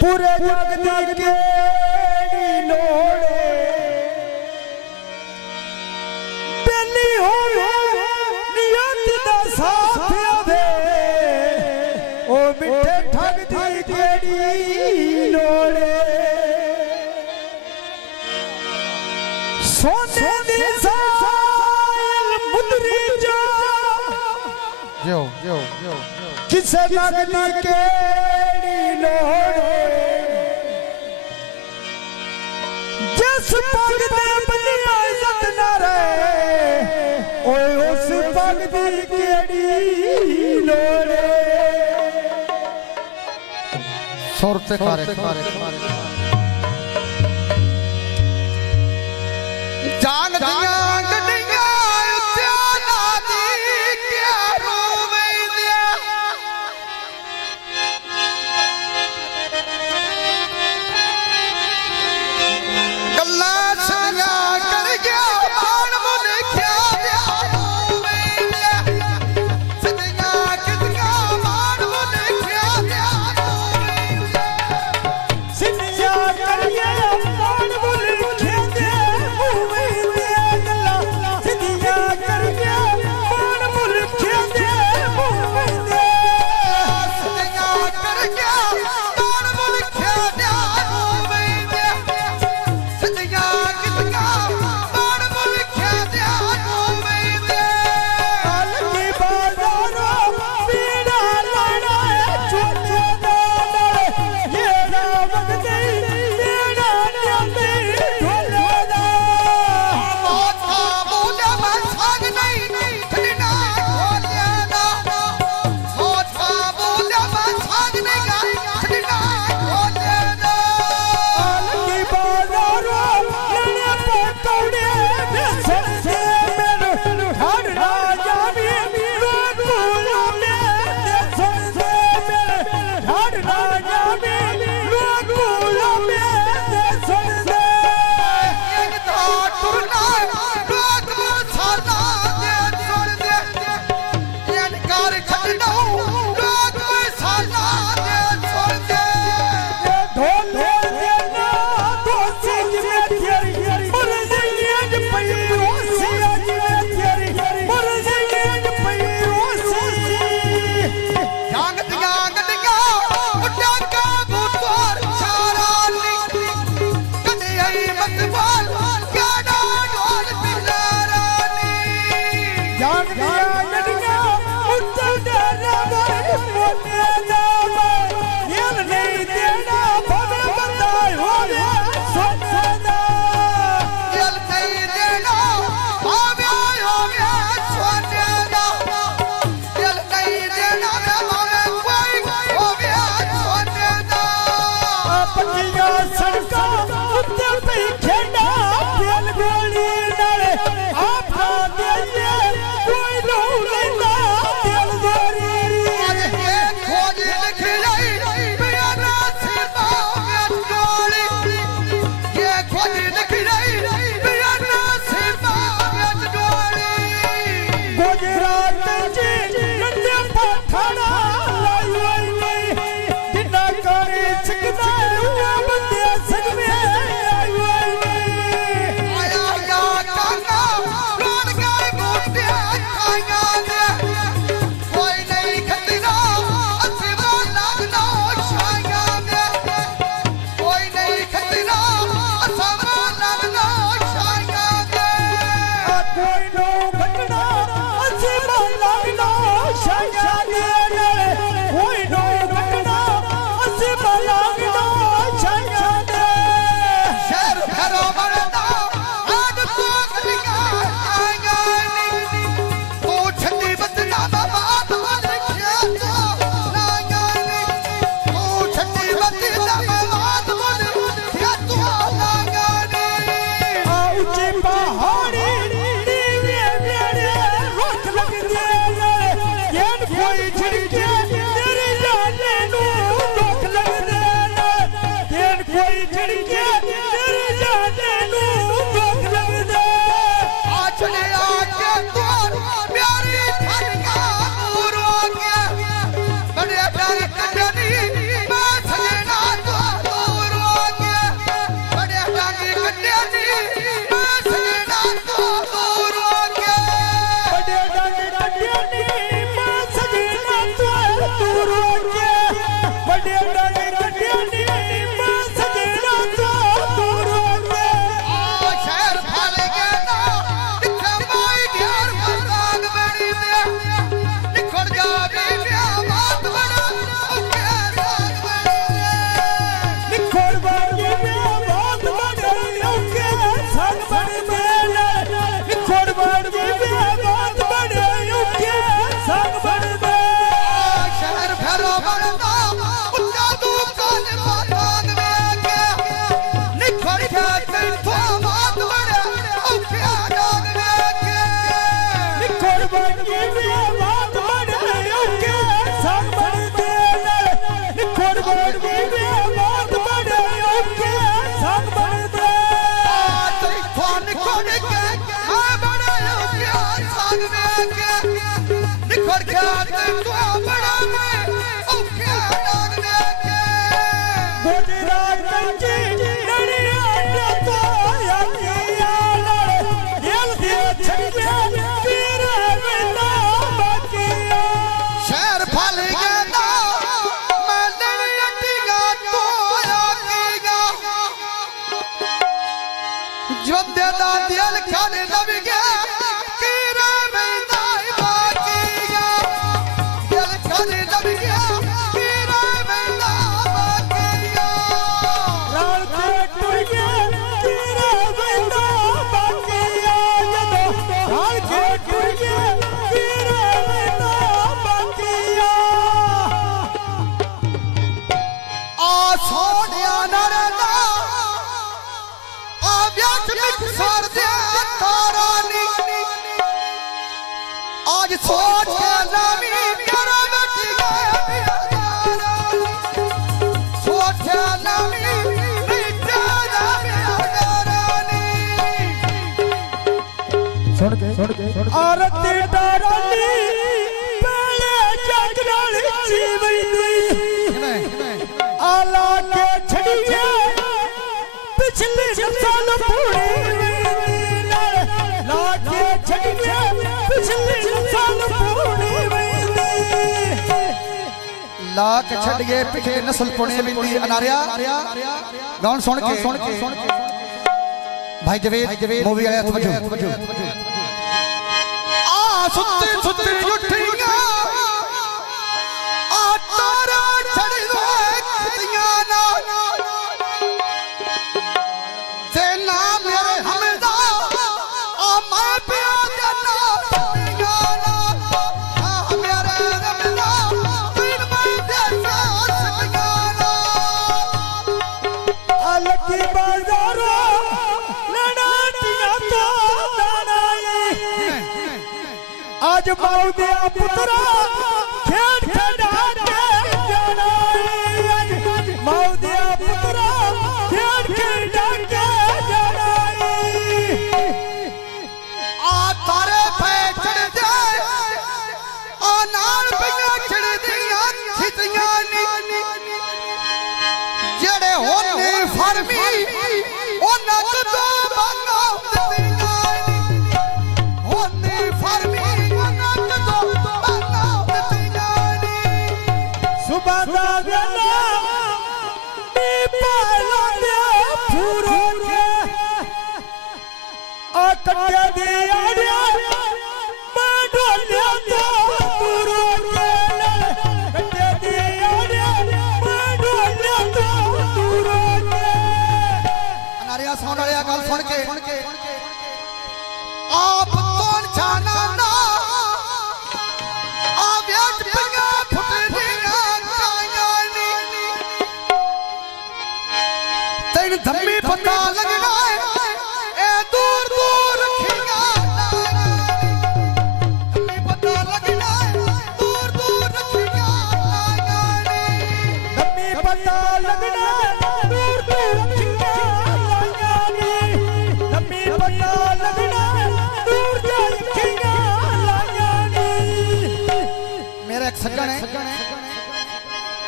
पूरे जगत के लोड़े बेली हो नियत दा साथ आवे ओ मिठे ठग दी केड़ी लोड़े सोने दी साइल मुदरी जो किसे लगनी केड़ी लोड़े जिस पग दे बनिया इज्जत ना रहे ओए उस पग दी केड़ी लोड़े सुरते करे जान दिया गड्डियां उत्याना दी क्या रोवे दिया गल्ला सनिया कर गया मान मुन क्या दिया रोवे दिया सनिया कितना मान मुन क्या दिया रोवे दिया सिनिया कर गया मान मुन क्या दिया रोवे दिया गल्ला सिनिया कर गया मान मुन क्या दिया रोवे दिया सनिया कर गया मान मुन क्या दिया रोवे दिया सनिया कितना मान मुन क्या दिया रोवे दिया अलगी बाजारों पीड़ा लाना चुचे दाल ये रावत नहीं पीड़ा न्याती ढोलदा मौत का बोझ मैं साग नहीं खड़ना खोलिया ना मौत का बोझ मैं साग नहीं खड़ना खोलिया ना अलगी बाजारों लड़े पकौड़े सच्चे मेरे हर राजा भी लोगों में सच्चे मेरे हर राजा भी लोगों में सच्चे एक तो टुरना रोक साला दे छोड़ दे इनकार छड़ना रोक साला दे छोड़ दे ढोले देना दोषी में तेरी मुर्जियां पैरोसी में तेरी मुर्जियां पैरोसी जांग दिया गड्डियां उड्डा का भूतवार सारा नी कदे आई मतवाल गाड़ा ढोल पिलारानी जान दिया गड्डियां उत्तर डरा मोने जावा ये नहीं देना भवे बताए हो सोचदा दिल नहीं देना आवे सोने दा दिल नहीं देना मावे कोई होवे सोने दा पक्कियां सड़का उत्ते पे खेड़ा बेल गोली नाले आपा देइए कोई लो लेंदा मंगदे येन कोई छिड़के तेरी जाने नू दुख लगदे येन कोई छिड़के तेरी जाने नू दुख लगदे आचले आके तोर प्यारी ठनका दूर हो गया बड़े डर कटनी मैं सजना तो दूर हो गया बड़े डर कटनी मैं सजना तो दूर हो गया बड़े डर कटनी मैं सजना तो दूर हो गया बड़े डर कटनी मैं सजना तो दूर हो गया आ शहर फल गया ना इथे माई ढेर मर्दान बड़ी में निखड़ जा बेबिया बात बड़ा ओके रात बड़ी निखोड़ बागे में बात बड़े ओके संग बड़े में निखोड़ बागे में बात बड़े ओके संग बड़े शहर फेरो बड़दा उच्चा दुकान मकान में के निखड़ के तैथो बात बड़े ओके डाग में के निखोड़ बागे में बात बड़े ओके संग बड़े निखोड़ बागे में बात बड़े ओके संग बड़े तैथो निखड़ के हां बड़े ओके साग में के निखड़ के तैथो बड़ा में ओके डाग में के गुजरात जी नड़िया तो याकिया दिल दे छड़िया पीर बिना बाकिया शहर फल गया मैं लड़टिया तो आकीगा जोंदे दा दिल खाने लग गया कीरे में दाई बाकीगा दिल खाने लग गया कीरे में दाई बाकीगा राल के टुरिया पीर बिना बाकिया जदो राल के टुरिया पीर बिना बाकिया आ सोनिया नरदा आ व्याच मिट सर दे तारानी आज सोच के लामी मेरा बेटी गया सोच के लामी बेटा रानी आरती डारानी पहले जागरण जीवनी आला के छड़िए पिछले साल पूरे ला के छड़िए पिछले साल पूरे लाख छड़ गए पिछले नस्ल पुणे बिंदी अनारिया गाउन सुन के भाई जवेद मूवी आया तवज्जो आ सुत्ते सुत्ते उठिया आ तारा छड़ गए खतियां ना ते ना मेरे हमदा आ मैं पिया देना खतियां ना आ मेरे हमदा बिन मैं देना खतियां ना अलगी बाजारो लड़ाटिया तो दानाई आज माउदिया पुत्रा खेड़ खेड़ा के जड़ाई माउदिया पुत्रा खेड़ खेड़ा के जड़ाई आ तारे पे चढ़ जाए आ नाल पिया चढ़ दिया खितियां नी जेड़े होने फरमी ओ नक तो बंगा दितियां नी होने फरमी ओ नक तो बंगा दितियां नी सुबह दा वेला नी पाला दे फूरो के आ कट्टे दी आड़िया मैं डोलिया तो दूरो के कट्टे दी आड़िया मैं डोलिया तो दूरो के अनारिया सुन वाले गल सुन के आप कौन जाना ना आ व्याज पिया फुट दिया काया नी तेन धम्मी पता लगना है ए दूर दूर रखिया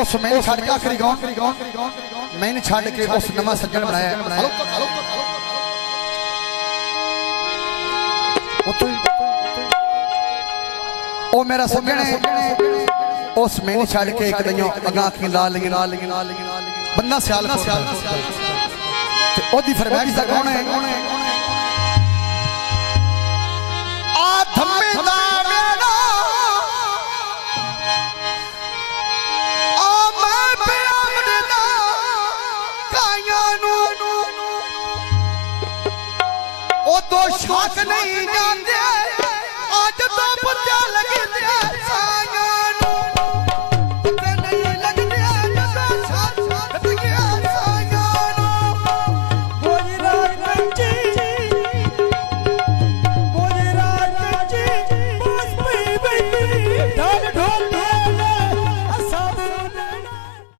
उस मैंने छड़ के आखिरी गाउन मैंने छड़ के उस नवा सज्जन बनाया ओ मेरा सज्जन है उस मैंने छड़ के एक दिनों अगा की लाल बंदा सियाल ओदी फरमाइश दा कौन है आ धम्मे दा मेरा आ मैं प्यार दा काया नु ओ तो शक नहीं जानदे